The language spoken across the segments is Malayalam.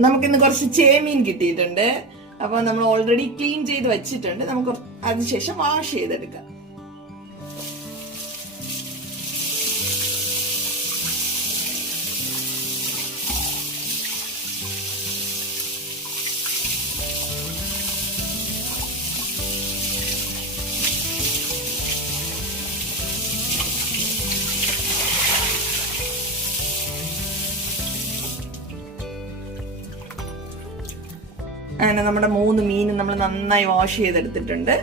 നമുക്കിന്ന് കുറച്ച് ചേമീൻ കിട്ടിയിട്ടുണ്ട്. അപ്പൊ നമ്മൾ ഓൾറെഡി ക്ലീൻ ചെയ്ത് വെച്ചിട്ടുണ്ട്. നമുക്ക് അതിനുശേഷം വാഷ് ചെയ്തെടുക്കാം. അങ്ങനെ നമ്മുടെ 3 മീനും നമ്മൾ നന്നായി വാഷ് ചെയ്തെടുത്തിട്ടുണ്ട്.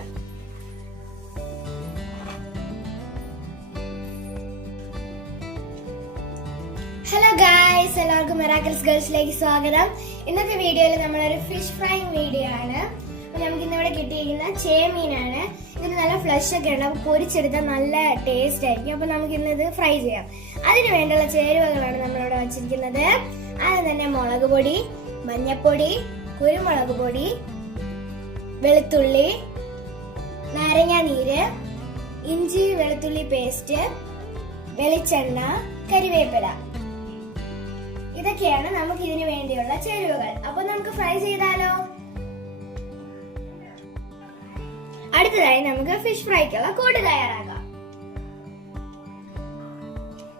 ഹലോ ഗായ്സ്, എല്ലാവർക്കും മിറാക്കിൾസ് ഗേൾസിലേക്ക് സ്വാഗതം. ഇന്നത്തെ വീഡിയോയിൽ നമ്മളൊരു ഫിഷ് ഫ്രൈങ് വീഡിയോ ആണ്. അപ്പോൾ നമുക്ക് ഇന്നിവിടെ കിട്ടിയിരിക്കുന്ന ചേമീനാണ്. ഇതിന് നല്ല ഫ്ലഷ് ഒക്കെ ഉണ്ട്. അപ്പോൾ പൊരിച്ചെടുത്താൽ നല്ല ടേസ്റ്റ് ആയിരിക്കും. അപ്പോൾ നമുക്ക് ഇന്ന് ഇത് ഫ്രൈ ചെയ്യാം. അതിന് വേണ്ടുള്ള ചേരുവകളാണ് നമ്മളിവിടെ വച്ചിരിക്കുന്നത്. അത് തന്നെ മുളക് പൊടി, മഞ്ഞപ്പൊടി, കുരുമുളക് പൊടി, വെളുത്തുള്ളി, നാരങ്ങ നീര്, ഇഞ്ചി വെളുത്തുള്ളി പേസ്റ്റ്, വെളിച്ചെണ്ണ, കരിവേപ്പില. ഇതൊക്കെയാണ് നമുക്ക് ഇതിനു വേണ്ടിയുള്ള ചേരുവകൾ. അപ്പൊ നമുക്ക് ഫ്രൈ ചെയ്താലോ? അടുത്തതായി നമുക്ക് ഫിഷ് ഫ്രൈക്കുള്ള കൂട്ട് തയ്യാറാക്കാം.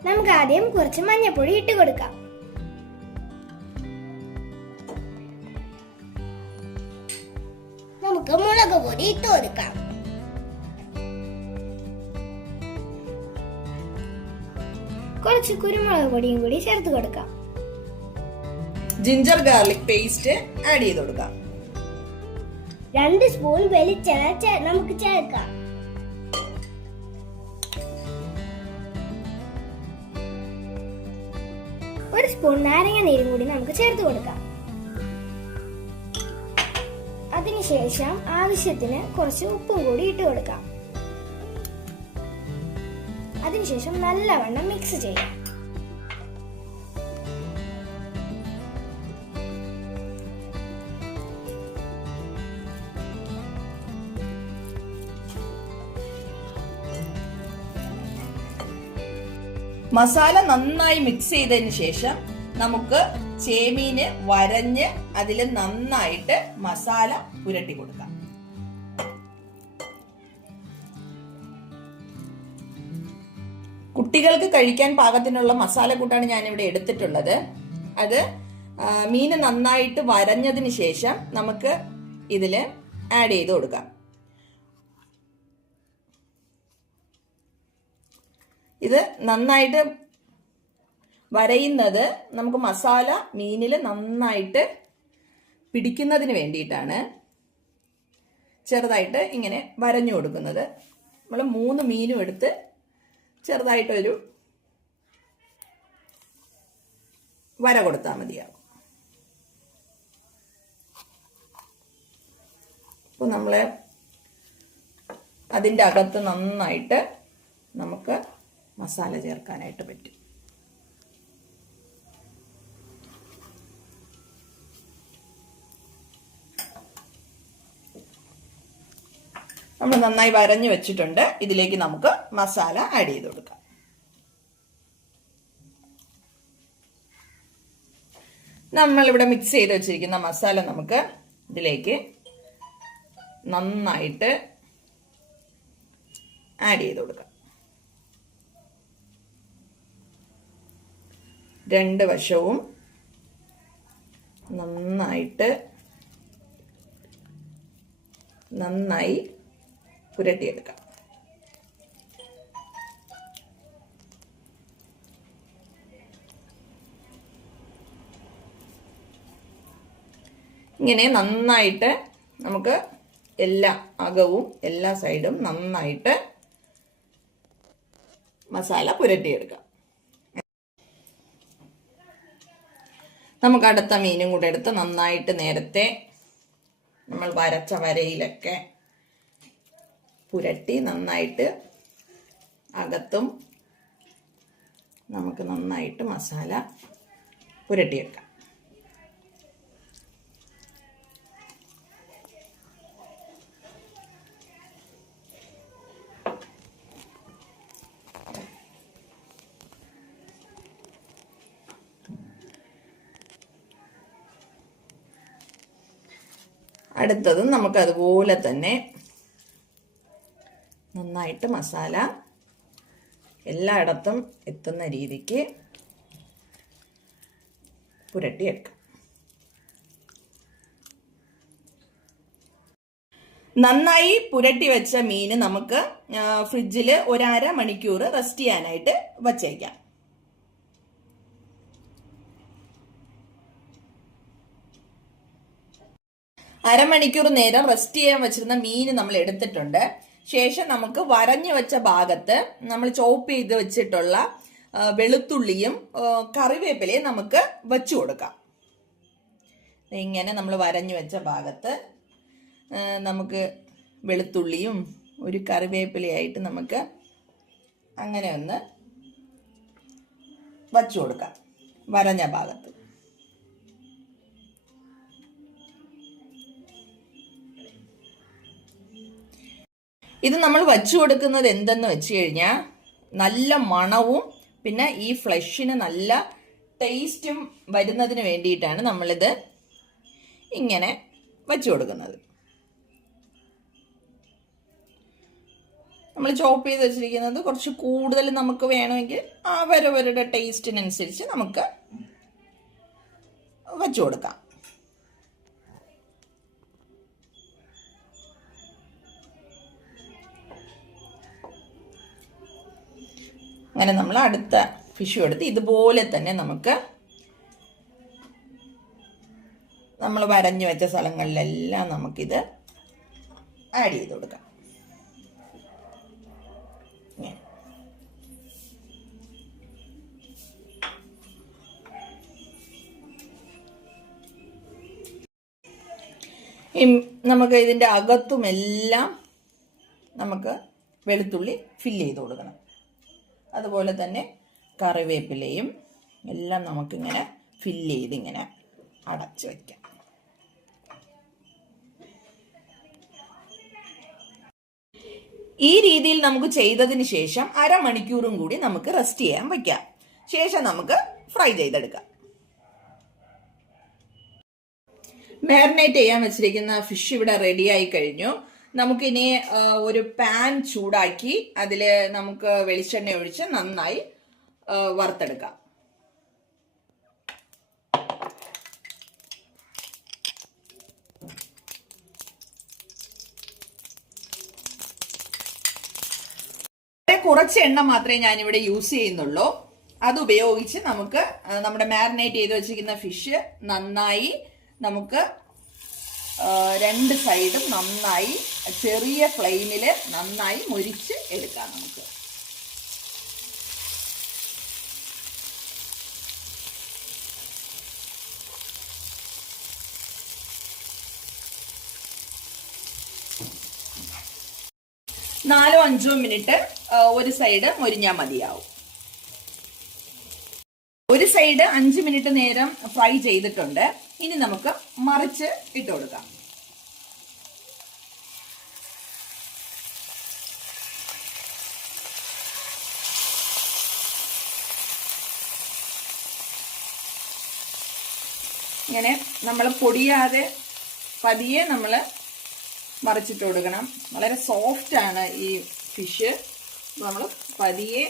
നമുക്ക് ആദ്യം കുറച്ച് മഞ്ഞപ്പൊടി ഇട്ട് കൊടുക്കാം. നമുക്ക് മുളക് പൊടി ഇട്ട് കൊടുക്കാം. കുറച്ച് കുരുമുളക് പൊടിയും കൂടി ചേർത്ത് കൊടുക്കാം. ജിഞ്ചർ ഗാർലിക് പേസ്റ്റ് ആഡ് ചെയ്ത് കൊടുക്കാം. 2 സ്പൂൺ വെളിച്ചെണ്ണ നമുക്ക് ചേർക്കാം. ഒരു സ്പൂൺ നാരങ്ങ നീരും കൂടി നമുക്ക് ചേർത്ത് കൊടുക്കാം. അതിനുശേഷം ആവശ്യത്തിന് കുറച്ച് ഉപ്പും കൂടി ഇട്ട് കൊടുക്കാം. അതിനുശേഷം നല്ലവണ്ണം മിക്സ് ചെയ്യാം. മസാല നന്നായി മിക്സ് ചെയ്തതിന് ശേഷം നമുക്ക് ചേമീന് വരഞ്ഞ് അതിൽ നന്നായിട്ട് മസാല പുരട്ടി കൊടുക്കാം. കുട്ടികൾക്ക് കഴിക്കാൻ പാകത്തിനുള്ള മസാല കൂട്ടാണ് ഞാനിവിടെ എടുത്തിട്ടുള്ളത്. അത് മീന് നന്നായിട്ട് വരഞ്ഞതിന് ശേഷം നമുക്ക് ഇതില് ആഡ് ചെയ്ത് കൊടുക്കാം. ഇത് നന്നായിട്ട് വരയുന്നത് നമുക്ക് മസാല മീനിൽ നന്നായിട്ട് പിടിക്കുന്നതിന് വേണ്ടിയിട്ടാണ് ചെറുതായിട്ട് ഇങ്ങനെ വരഞ്ഞു കൊടുക്കുന്നത്. നമ്മൾ 3 മീനും എടുത്ത് ചെറുതായിട്ടൊരു വര കൊടുത്താൽ മതിയാകും. അപ്പോൾ നമ്മൾ അതിൻ്റെ അകത്ത് നന്നായിട്ട് നമുക്ക് മസാല ചേർക്കാനായിട്ട് പറ്റും. നമ്മൾ നന്നായി വരഞ്ഞു വെച്ചിട്ടുണ്ട്. ഇതിലേക്ക് നമുക്ക് മസാല ആഡ് ചെയ്ത് കൊടുക്കാം. നമ്മളിവിടെ മിക്സ് ചെയ്ത് വെച്ചിരിക്കുന്ന മസാല നമുക്ക് ഇതിലേക്ക് നന്നായിട്ട് ആഡ് ചെയ്ത് കൊടുക്കാം. 2 വശവും നന്നായി പുരട്ടിയെടുക്കാം. ഇങ്ങനെ നന്നായിട്ട് നമുക്ക് എല്ലാ അകവും എല്ലാ സൈഡും നന്നായിട്ട് മസാല പുരട്ടിയെടുക്കാം. നമുക്ക് അടുത്ത മീനും കൂടെ എടുത്ത് നന്നായിട്ട് നേരത്തെ നമ്മൾ വരച്ച വരയിലൊക്കെ പുരട്ടി നന്നായിട്ട് അകത്തും നമുക്ക് നന്നായിട്ട് മസാല പുരട്ടിയെടുക്കാം. അടുത്തതും നമുക്ക് അതുപോലെ തന്നെ നന്നായിട്ട് മസാല എല്ലായിടത്തും എത്തുന്ന രീതിക്ക് പുരട്ടിയെടുക്കാം. നന്നായി പുരട്ടി വെച്ച മീൻ നമുക്ക് ഫ്രിഡ്ജിൽ 1.5 മണിക്കൂർ റെസ്റ്റ് ചെയ്യാനായിട്ട് വച്ചേക്കാം. അരമണിക്കൂർ നേരം റെസ്റ്റ് ചെയ്യാൻ വെച്ചിരുന്ന മീൻ നമ്മൾ എടുത്തിട്ടുണ്ട്. ശേഷം നമുക്ക് വരഞ്ഞു വെച്ച ഭാഗത്ത് നമ്മൾ ചോപ്പ് ചെയ്ത് വെച്ചിട്ടുള്ള വെളുത്തുള്ളിയും കറിവേപ്പിലയും നമുക്ക് വെച്ചു കൊടുക്കാം. ഇങ്ങനെ നമ്മൾ വരഞ്ഞു വെച്ച ഭാഗത്ത് നമുക്ക് വെളുത്തുള്ളിയും ഒരു കറിവേപ്പിലയായിട്ട് നമുക്ക് അങ്ങനെ ഒന്ന് വച്ചു കൊടുക്കാം വരഞ്ഞ ഭാഗത്ത്. ഇത് നമ്മൾ വച്ചു കൊടുക്കുന്നത് എന്തെന്ന് വെച്ച് കഴിഞ്ഞാൽ നല്ല മണവും പിന്നെ ഈ ഫ്ലഷിന് നല്ല ടേസ്റ്റും വരുന്നതിന് വേണ്ടിയിട്ടാണ് നമ്മളിത് ഇങ്ങനെ വച്ചു കൊടുക്കുന്നത്. നമ്മൾ ചോപ്പ് ചെയ്ത് വെച്ചിരിക്കുന്നത് കുറച്ച് കൂടുതൽ നമുക്ക് വേണമെങ്കിൽ അവരവരുടെ ടേസ്റ്റിനനുസരിച്ച് നമുക്ക് വച്ചു കൊടുക്കാം. അങ്ങനെ നമ്മൾ അടുത്ത ഫിഷും എടുത്ത് ഇതുപോലെ തന്നെ നമുക്ക് നമ്മൾ വരഞ്ഞു വെച്ച സ്ഥലങ്ങളിലെല്ലാം നമുക്കിത് ആഡ് ചെയ്ത് കൊടുക്കാം. നമുക്ക് ഇതിൻ്റെ അകത്തുമെല്ലാം നമുക്ക് വെളുത്തുള്ളി ഫില്ല് ചെയ്ത് കൊടുക്കണം. അതുപോലെ തന്നെ കറിവേപ്പിലയും എല്ലാം നമുക്കിങ്ങനെ ഫില്ല് ചെയ്ത് ഇങ്ങനെ അടച്ചു വയ്ക്കാം. ഈ രീതിയിൽ നമുക്ക് ചെയ്തതിന് ശേഷം അരമണിക്കൂറും കൂടി നമുക്ക് റെസ്റ്റ് ചെയ്യാൻ വയ്ക്കാം. ശേഷം നമുക്ക് ഫ്രൈ ചെയ്തെടുക്കാം. മാരിനേറ്റ് ചെയ്യാൻ വെച്ചിരിക്കുന്ന ഫിഷ് ഇവിടെ റെഡിയായി കഴിഞ്ഞു. നമുക്കിനി ഒരു പാൻ ചൂടാക്കി അതിൽ നമുക്ക് വെളിച്ചെണ്ണ ഒഴിച്ച് നന്നായി വറുത്തെടുക്കാം. കുറച്ച് എണ്ണ മാത്രമേ ഞാനിവിടെ യൂസ് ചെയ്യുന്നുള്ളൂ. അതുപയോഗിച്ച് നമുക്ക് നമ്മുടെ മാരിനേറ്റ് ചെയ്ത് വെച്ചിരിക്കുന്ന ഫിഷ് നന്നായി നമുക്ക് രണ്ട് സൈഡും നന്നായി ചെറിയ ഫ്ലെയിമിൽ നന്നായി മൊരിച്ച് എടുക്കാം. നമുക്ക് നാലോ അഞ്ചോ മിനിറ്റ് ഒരു സൈഡ് മൊരിഞ്ഞാൽ മതിയാവും. ഒരു സൈഡ് 5 മിനിറ്റ് നേരം ഫ്രൈ ചെയ്തിട്ടുണ്ട്. ഇനി നമുക്ക് മറിച്ച് ഇട്ട് കൊടുക്കാം. ഇങ്ങനെ നമ്മൾ പൊടിയാതെ പതിയെ നമ്മൾ മറിച്ചിട്ട് കൊടുക്കണം. വളരെ സോഫ്റ്റ് ആണ് ഈ ഫിഷ്. നമ്മൾ പതിയെ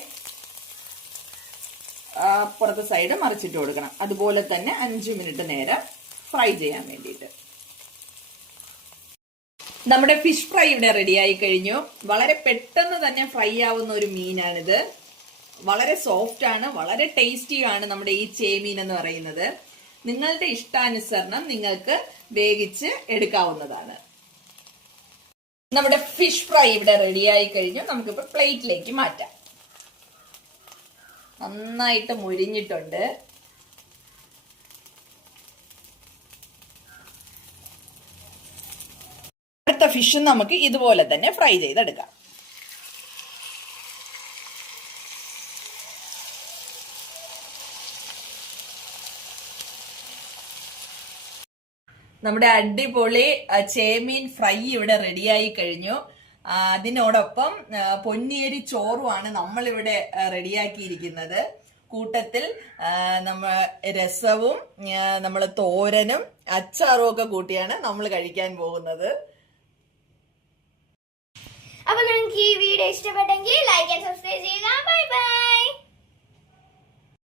പുറത്തെ സൈഡ് മറിച്ചിട്ട് കൊടുക്കണം. അതുപോലെ തന്നെ 5 മിനിറ്റ് നേരം ഫ്രൈ ചെയ്യാൻ വേണ്ടിയിട്ട്. നമ്മുടെ ഫിഷ് ഫ്രൈ ഇവിടെ റെഡിയായി കഴിഞ്ഞു. വളരെ പെട്ടെന്ന് തന്നെ ഫ്രൈ ആവുന്ന ഒരു മീനാണിത്. വളരെ സോഫ്റ്റ് ആണ്, വളരെ ടേസ്റ്റിയാണ് നമ്മുടെ ഈ ചേമീൻ എന്ന് പറയുന്നത്. നിങ്ങളുടെ ഇഷ്ടാനുസരണം നിങ്ങൾക്ക് വേവിച്ച് എടുക്കാവുന്നതാണ്. നമ്മുടെ ഫിഷ് ഫ്രൈ ഇവിടെ റെഡിയായി കഴിഞ്ഞു. നമുക്കിപ്പോൾ പ്ലേറ്റിലേക്ക് മാറ്റാം. നന്നായിട്ട് മുരിഞ്ഞിട്ടുണ്ട്. അടുത്ത ഫിഷ് നമുക്ക് ഇതുപോലെ തന്നെ ഫ്രൈ ചെയ്തെടുക്കാം. നമ്മുടെ അടിപൊളി ചേമീൻ ഫ്രൈ ഇവിടെ റെഡിയായി കഴിഞ്ഞു. അതിനോടൊപ്പം പൊന്നിയരി ചോറുമാണ് നമ്മളിവിടെ റെഡിയാക്കിയിരിക്കുന്നത്. കൂട്ടത്തിൽ നമ്മ രസവും നമ്മൾ തോരനും അച്ചാറും ഒക്കെ കൂട്ടിയാണ് നമ്മൾ കഴിക്കാൻ പോകുന്നത്. അപ്പൊ നിങ്ങൾക്ക് ഈ വീഡിയോ ഇഷ്ടപ്പെട്ടെങ്കിൽ